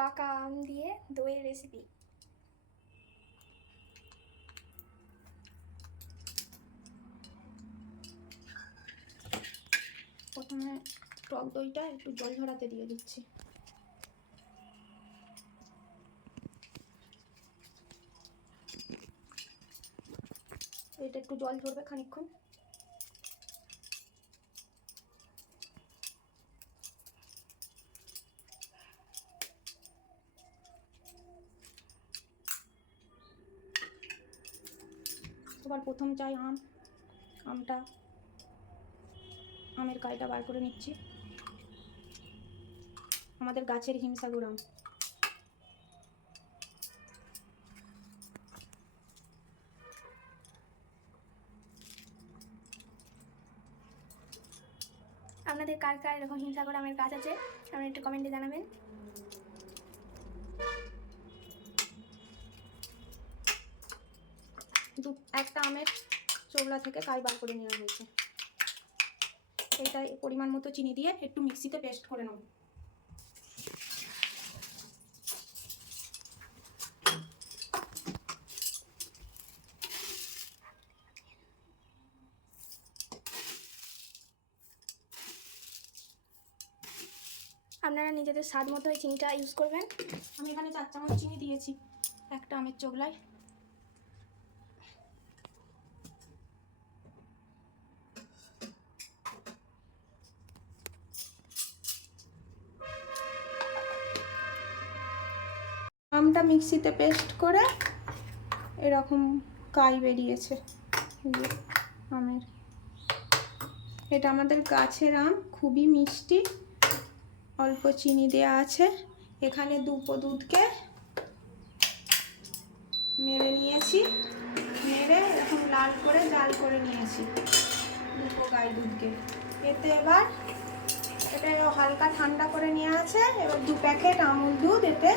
পাকা আম দিয়ে দইয়ের রেসিপি। প্রথমে টক দইটা একটু জল ঝরাতে দিয়ে দিচ্ছি। এটা একটু জল ঝরবে খানিকক্ষণ। এবার প্রথম চাই আমের কাইটা বার করে নিচ্ছি। আমাদের গাছের হিমসাগর আম। আপনাদের কার কার এরকম হিমসাগর আমের গাছ আছে আপনি একটু কমেন্টে জানাবেন। একটা আমের চোগলা থেকে কাই বার করে নেওয়া হয়েছে। এইটাই পরিমাণ মতো চিনি দিয়ে একটু মিক্সিতে পেস্ট করে নেব। আপনারা নিজেদের স্বাদ মতো এই চিনিটা ইউজ করবেন। আমি এখানে 4 চামচ চিনি দিয়েছি একটা আমের চোগলায়। আমটা মিক্সিতে পেস্ট করে এরকম কাই বেরিয়েছে আমের। এটা আমাদের গাছের আম, খুবই মিষ্টি, অল্প চিনি দেওয়া আছে। এখানে 2 পো দুধকে মেরে নিয়েছি, মেরে এরকম লাল করে জাল করে নিয়েছি 2 পো গাই দুধকে। এতে এবার এটা হালকা ঠান্ডা করে নিয়ে আছে। এবার 2 প্যাকেট আমুল দুধ এতে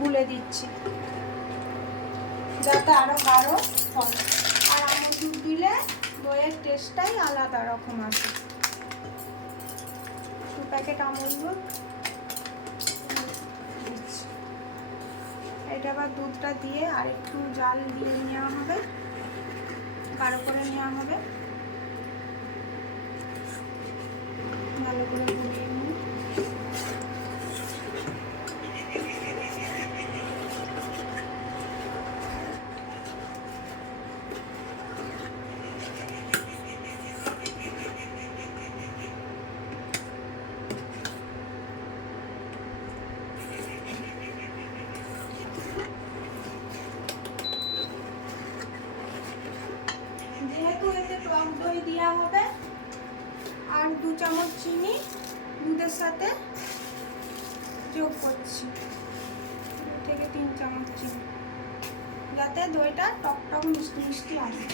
গুলে দিচ্ছি যাতে আরো গাঢ় হয়। আর আমুল দুধ দিলে দইয়ের টেস্টটাই আলাদা রকম আসে। 2 প্যাকেট আমুল দুধ দিচ্ছি। এটা আবার দুধটা দিয়ে আর একটু জাল দিয়ে নেওয়া হবে, গাঢ় করে নেওয়া হবে। ভালো করে গুলিয়ে নিই। যেহেতু এতে টক দই দেওয়া হবে আর 2 চামচ চিনি দুধের সাথে যোগ করছি, 2 থেকে 3 চামচ চিনি, যাতে দইটা টক টক মিষ্টি মিষ্টি আসে।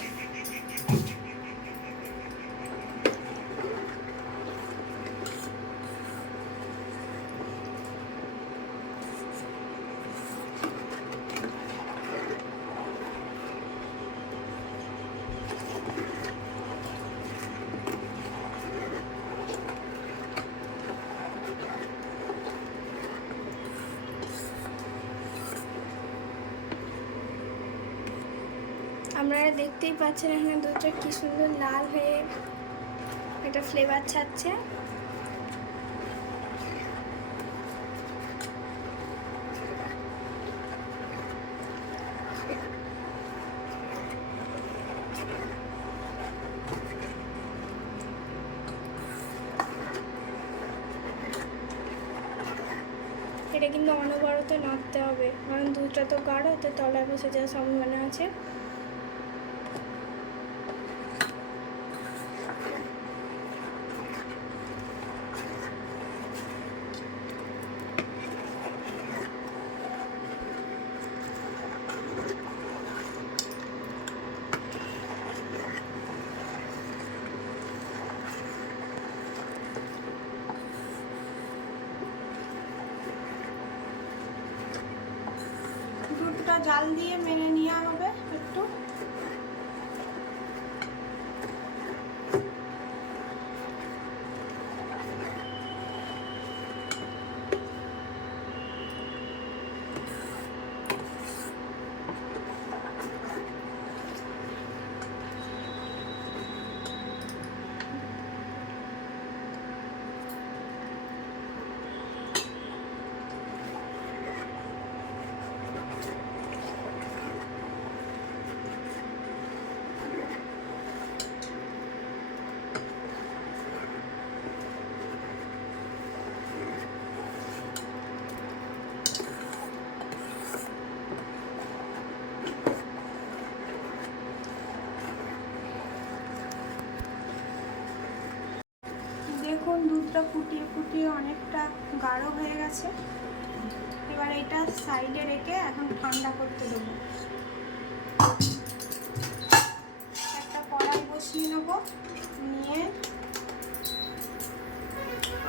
আপনারা দেখতেই পাচ্ছেন এখানে দুধটা কি সুন্দর লাল হয়ে একটা ফ্লেভার ছাড়ছে। এটা কিন্তু অনবরত নাড়তে হবে, কারণ দুধটা তো গাঢ়, তো তলায় বসে যাওয়ার সম্ভাবনা আছে। দুধটা জাল দিয়ে মেরে নেওয়া হবে একটু। অনেকটা গাঢ় হয়ে গেছে। এবার এটা সাইডে রেখে এখন ঠান্ডা করতে দেবো। একটা কড়াই বসিয়ে নেবো, নিয়ে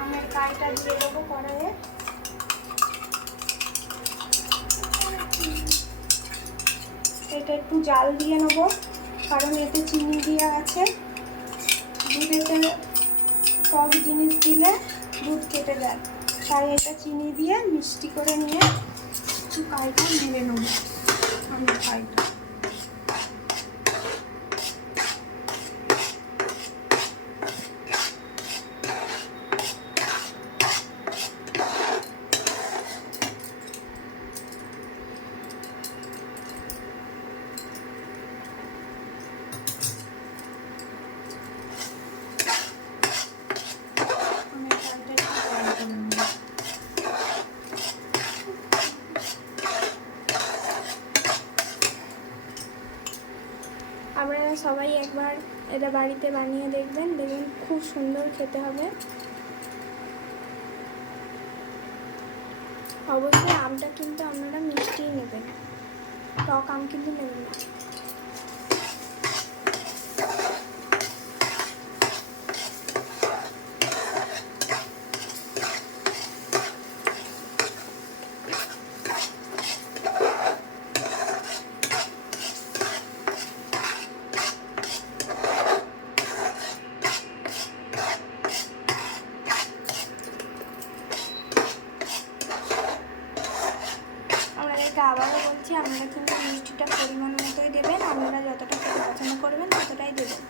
আমের কাইটা দিয়ে দেবো কড়াইয়ে। এটা একটু জাল দিয়ে নেবো, কারণ এতে চিনি দেওয়া আছে। দুধেতে টক জিনিস দিলে দুধ কেটে যায়, তাই এটা চিনি দিয়ে মিষ্টি করে নিয়ে একটু কাইটা নেড়ে নেবো, আমের কাইটা। আপনারা সবাই একবার এটা বাড়িতে বানিয়ে দেখবেন, দেখবেন খুব সুন্দর খেতে হবে। অবশ্যই আমটা কিন্তু আপনারা মিষ্টিই নেবেন, টক আম কিন্তু নেবেন না। আবারও বলছি, আপনারা কিন্তু মিষ্টিটা পরিমাণ মতোই দেবেন, আপনারা যতটা খেতে পছন্দ করবেন ততটাই দেবেন।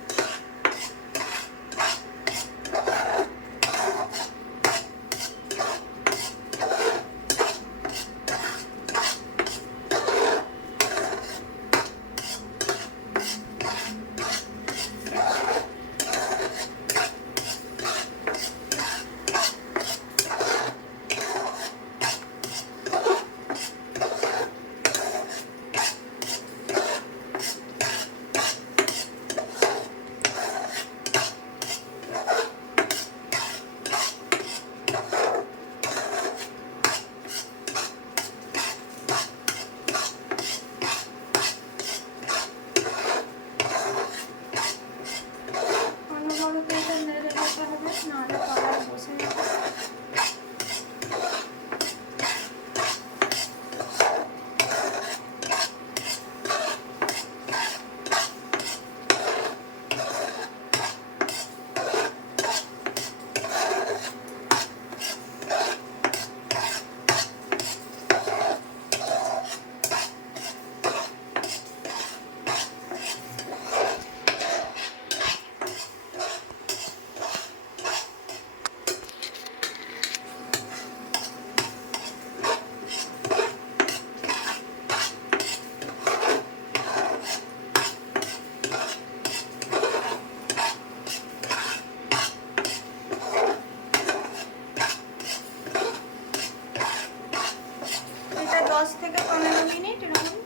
এটা 10 থেকে 15 মিনিট এরকম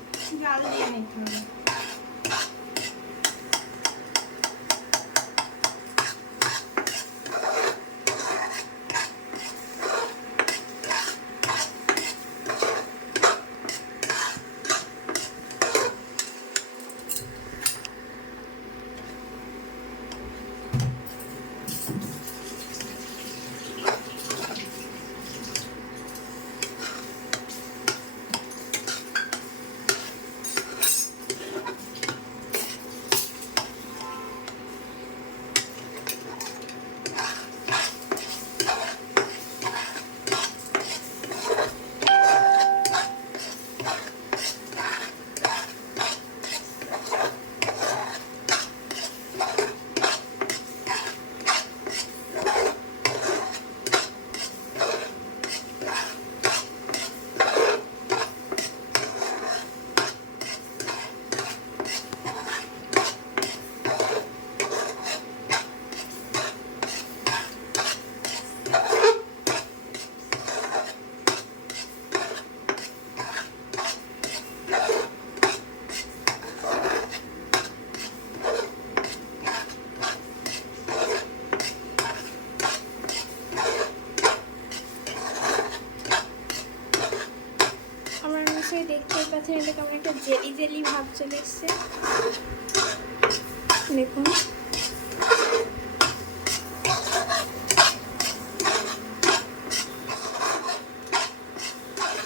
জাল দিয়ে নিতে হবে। দেখতেই পাচ্ছেন এটা কেমন একটা জেলি জেলি ভাব চলে এসছে। দেখুন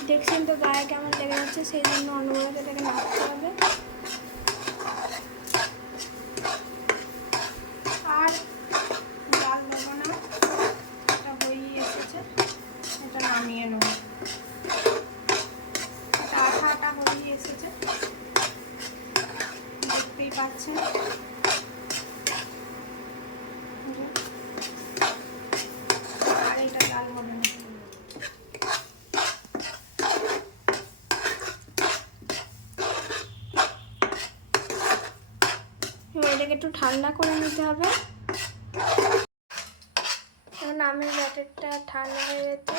দেখছেন তো গায়ে কেমন লেগে যাচ্ছে, সেই জন্য অনবরত এটাকে নাড়তে হবে। আর জাল দেবো না, এটা হয়েই এসেছে, এটা নামিয়ে নেব। এটা আঠা আঠা হয়েই এসেছে, দেখতেই পাচ্ছেন। আর এটা জাল হবে না। এটাকে একটু ঠান্ডা করে নিতে হবে। আমের ব্যাটারটা ঠান্ডা হয়ে গেছে,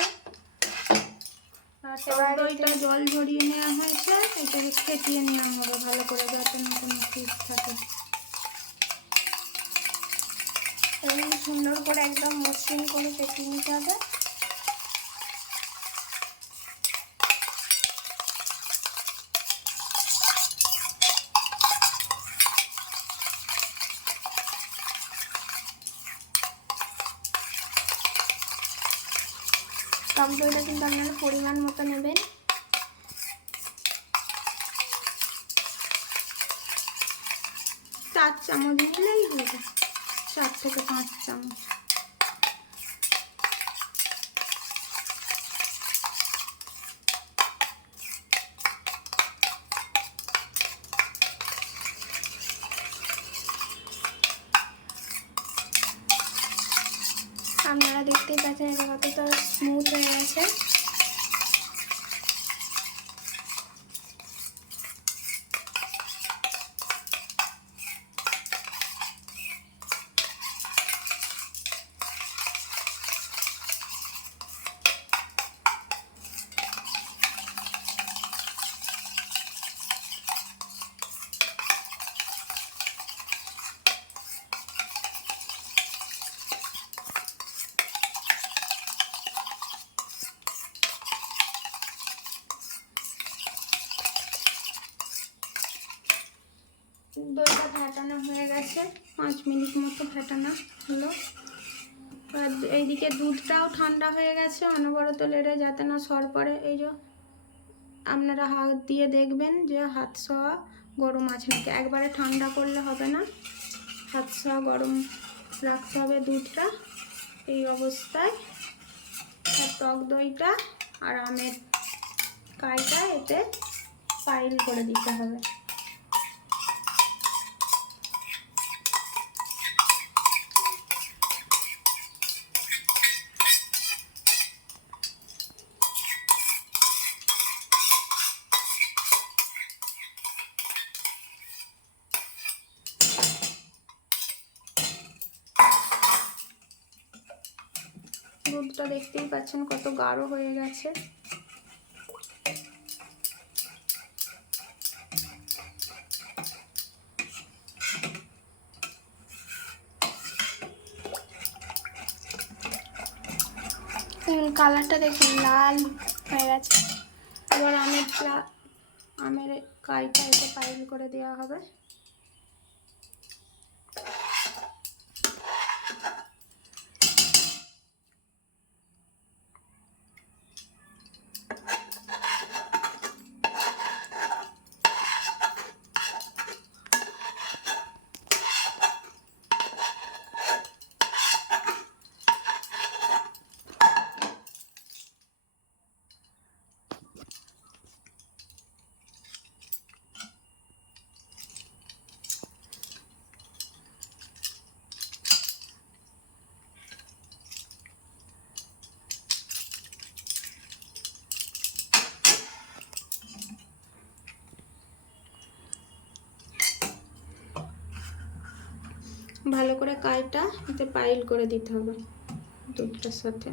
এবার দইটা জল ঝরিয়ে নেওয়া হয়েছে, এটাকে ফেটিয়ে নেওয়া হবে ভালো করে যাতে না কোনো ফিট থাকে। এবং সুন্দর করে একদম মসৃণ করে ফেটিয়ে নিতে হবে। টক দইটা কিন্তু আপনারা পরিমাণ মতো নেবেন। 4 চামচ নিলেই হবে, 4 থেকে 5 চামচ। আপনারা দেখতেই পাচ্ছেন এটা কতটা স্মুথ হয়ে গেছে। দইটা ফেটানো হয়ে গেছে, 5 মিনিট মতো ফেটানো হলো। এইদিকে দুধটাও ঠান্ডা হয়ে গেছে, অনবরত লেড়ে যাতে না সর পড়ে। এই যে আপনারা হাত দিয়ে দেখবেন যে হাত ছোঁয়া গরম আছে নাকি, একবারে ঠান্ডা করলে হবে না, হাত ছোঁয়া গরম রাখতে হবে দুধটা। এই অবস্থায় টক দইটা আর আমের কাইটা এতে পাইল করে দিতে হবে। দুধটা দেখতেই পাচ্ছেন কত গাঢ় হয়ে গেছে। কালারটা দেখুন লাল হয়ে গেছে। এবার আমের কাইটা এতে পাইল করে দেওয়া হবে। ভালো করে কাইটা এতে পাইল করে দিতে হবে দুধটার সাথে।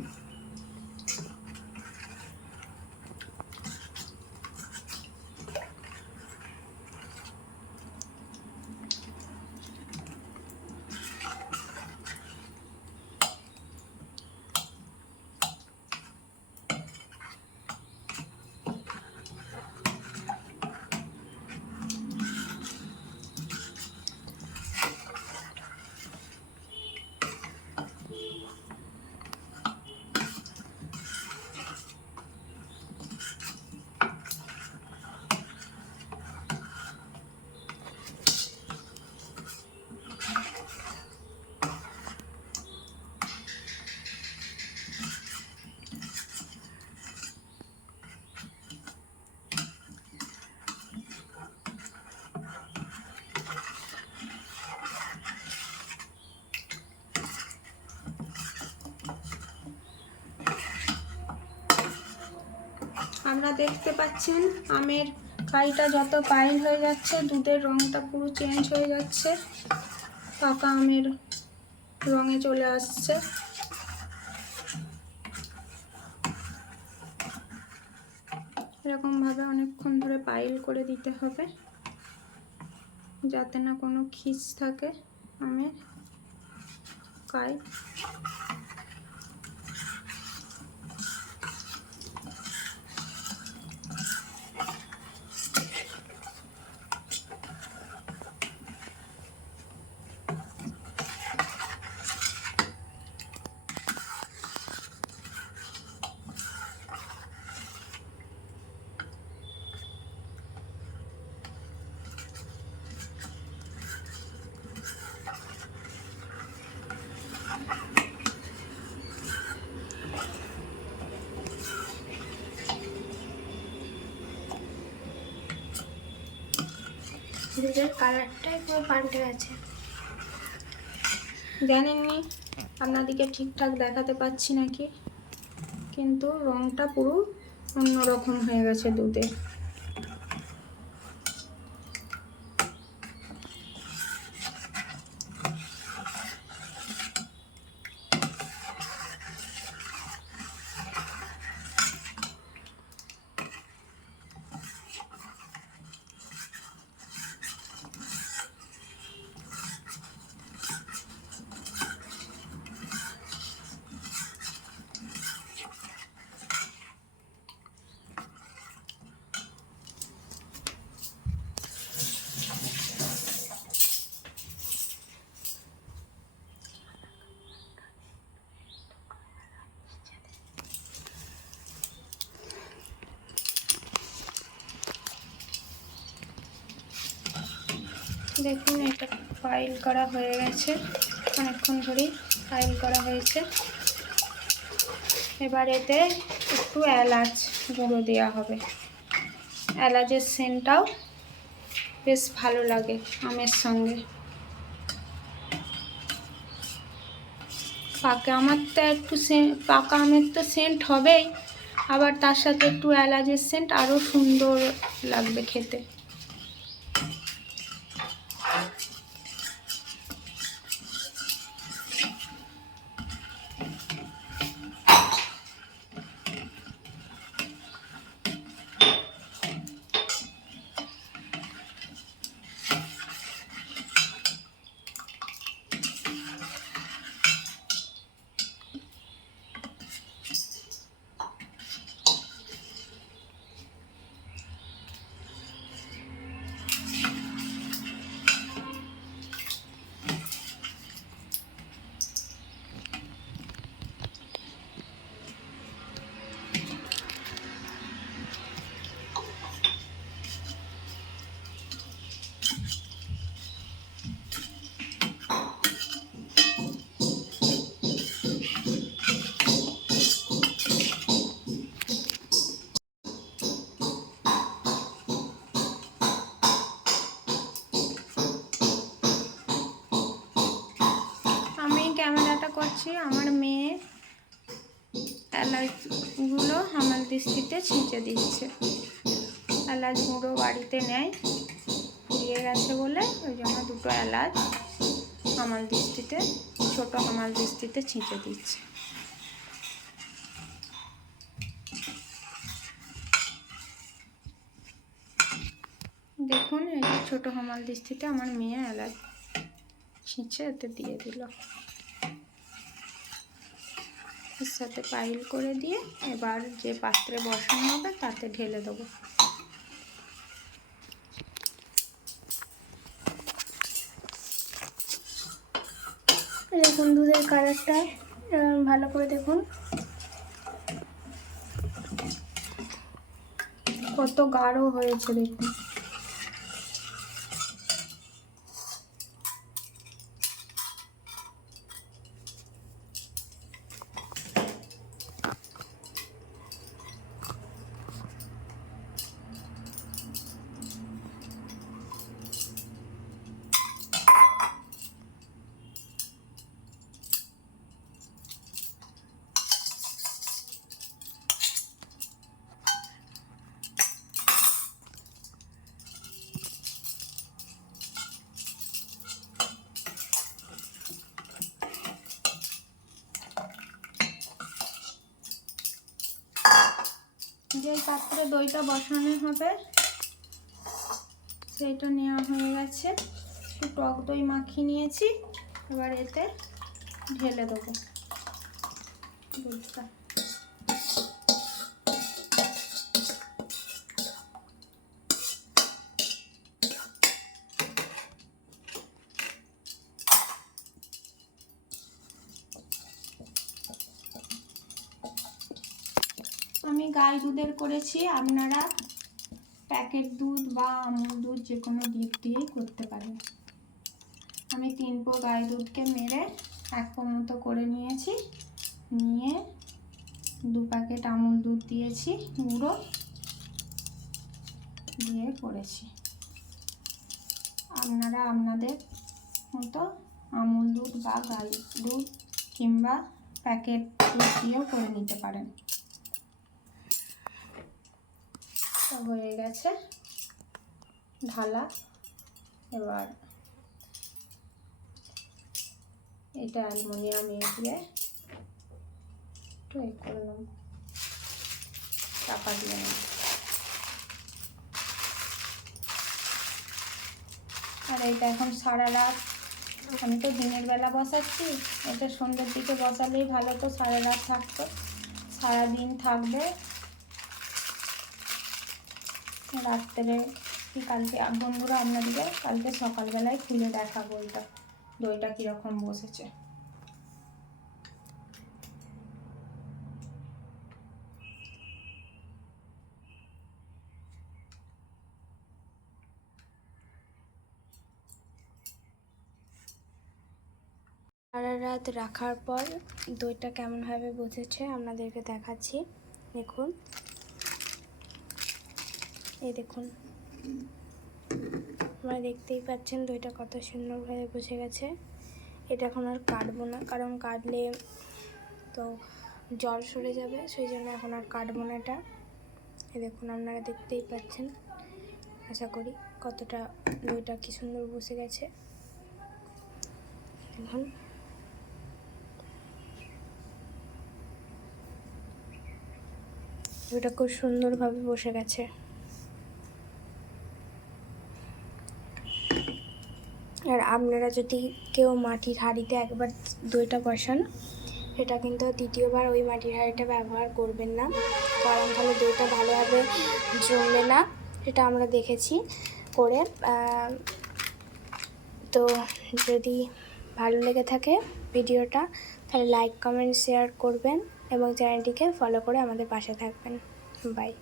আপনারা দেখতে পাচ্ছেন আমের কাইটা যত পাইল হয়ে যাচ্ছে দুধের রঙটা পুরো চেঞ্জ হয়ে যাচ্ছে, পাকা আমের রঙে চলে আসছে। এরকমভাবে অনেকক্ষণ ধরে পাইল করে দিতে হবে যাতে না কোনো খিচ থাকে আমের কাই। দুধের কালারটাই পুরো পাল্টে গেছে। জানেননি আপনাদেরকে ঠিকঠাক দেখাতে পাচ্ছি নাকি, কিন্তু রঙটা পুরো অন্যরকম হয়ে গেছে দুধে। দেখুন এটা পাইল করা হয়ে গেছে, অনেকক্ষণ ধরেই পাইল করা হয়েছে। এবার এতে একটু এলাচ গুঁড়ো দেওয়া হবে, এলাচের সেন্টটাও বেশ ভালো লাগে আমের সঙ্গে। পাকা আমের তো সেন্ট হবেই, আবার তার সাথে একটু এলাচের সেন্ট আরও সুন্দর লাগবে খেতে। ক্যামেরাটা করছি, আমার মেয়ে এলাচগুলো হামালদিস্তিতে ছিঁচে দিচ্ছে। এলাচ গুঁড়ো বাড়িতে নেয়, ফুরিয়ে গেছে বলে ওই জন্য দুটো এলাচ হামালদিস্তিতে, ছোটো হামালদিস্তিতে ছিঁচে দিচ্ছে। দেখুন এই ছোটো হামালদিস্তিতে আমার মেয়ে এলাচ ছিঁচে এতে দিয়ে দিল, এর সাথে পাইল করে দিয়ে এবার যে পাত্রে বসানো হবে তাতে ঢেলে দেবো। দেখুন দুধের কালারটা ভালো করে দেখুন, কত গাঢ় হয়েছে দেখুন। যে পাত্রে দইটা বসানো হবে সেইটা নেওয়া হয়ে গেছে। একটু টক দই মাখিয়ে নিয়েছি, এবার এতে ঢেলে দেবো দুধটা। আমি গাই দুধের করেছি, আপনারা প্যাকেট দুধ বা আমুল দুধ যে কোনো দুধ দিয়েই করতে পারেন। আমি 3 পো গাই দুধকে মেরে 1 পো মতো করে নিয়েছি, নিয়ে 2 প্যাকেট আমুল দুধ দিয়েছি গুঁড়ো দিয়ে করেছি। আপনারা আপনাদের মতো আমুল দুধ বা গাই দুধ কিংবা প্যাকেট দুধ দিয়েও করে নিতে পারেন। হয়ে গেছে ঢালা। এবার এটা অ্যালুমিনিয়াম দিয়ে একটু করে নেব, চাপা দিয়ে নেব। আর এটা এখন সারা রাত, আমি তো দিনের বেলা বসাচ্ছি, এটা সন্ধ্যের দিকে বসালেই ভালো, তো সারা রাত থাকতো, সারাদিন থাকবে। রাত্রে কি কালকে বন্ধুরা আপনাদেরকে কালকে সকালবেলায় খুলে দেখাবো এটা দইটা কীরকম বসেছে। সারা রাত রাখার পর দইটা কেমনভাবে বসেছে আপনাদেরকে দেখাচ্ছি। দেখুন, এই দেখুন, আপনারা দেখতেই পাচ্ছেন দইটা কত সুন্দরভাবে বসে গেছে। এটা এখন আর কাটবো না, কারণ কাটলে তো জল সরে যাবে, সেই জন্য এখন আর কাটবো না এটা। এই দেখুন, আপনারা দেখতেই পাচ্ছেন, আশা করি কতটা দইটা কি সুন্দর বসে গেছে। দেখুন, দইটা খুব সুন্দরভাবে বসে গেছে। আর আপনারা যদি কেউ মাটির হাঁড়িতে একবার দইটা বসান, এটা কিন্তু দ্বিতীয়বার ওই মাটির হাঁড়িটা ব্যবহার করবেন না, কারণ তাহলে দইটা ভালোভাবে জমবে না। এটা আমরা দেখেছি করে। তো যদি ভালো লেগে থাকে ভিডিওটা, তাহলে লাইক, কমেন্ট, শেয়ার করবেন এবং চ্যানেলটিকে ফলো করে আমাদের পাশে থাকবেন। বাই।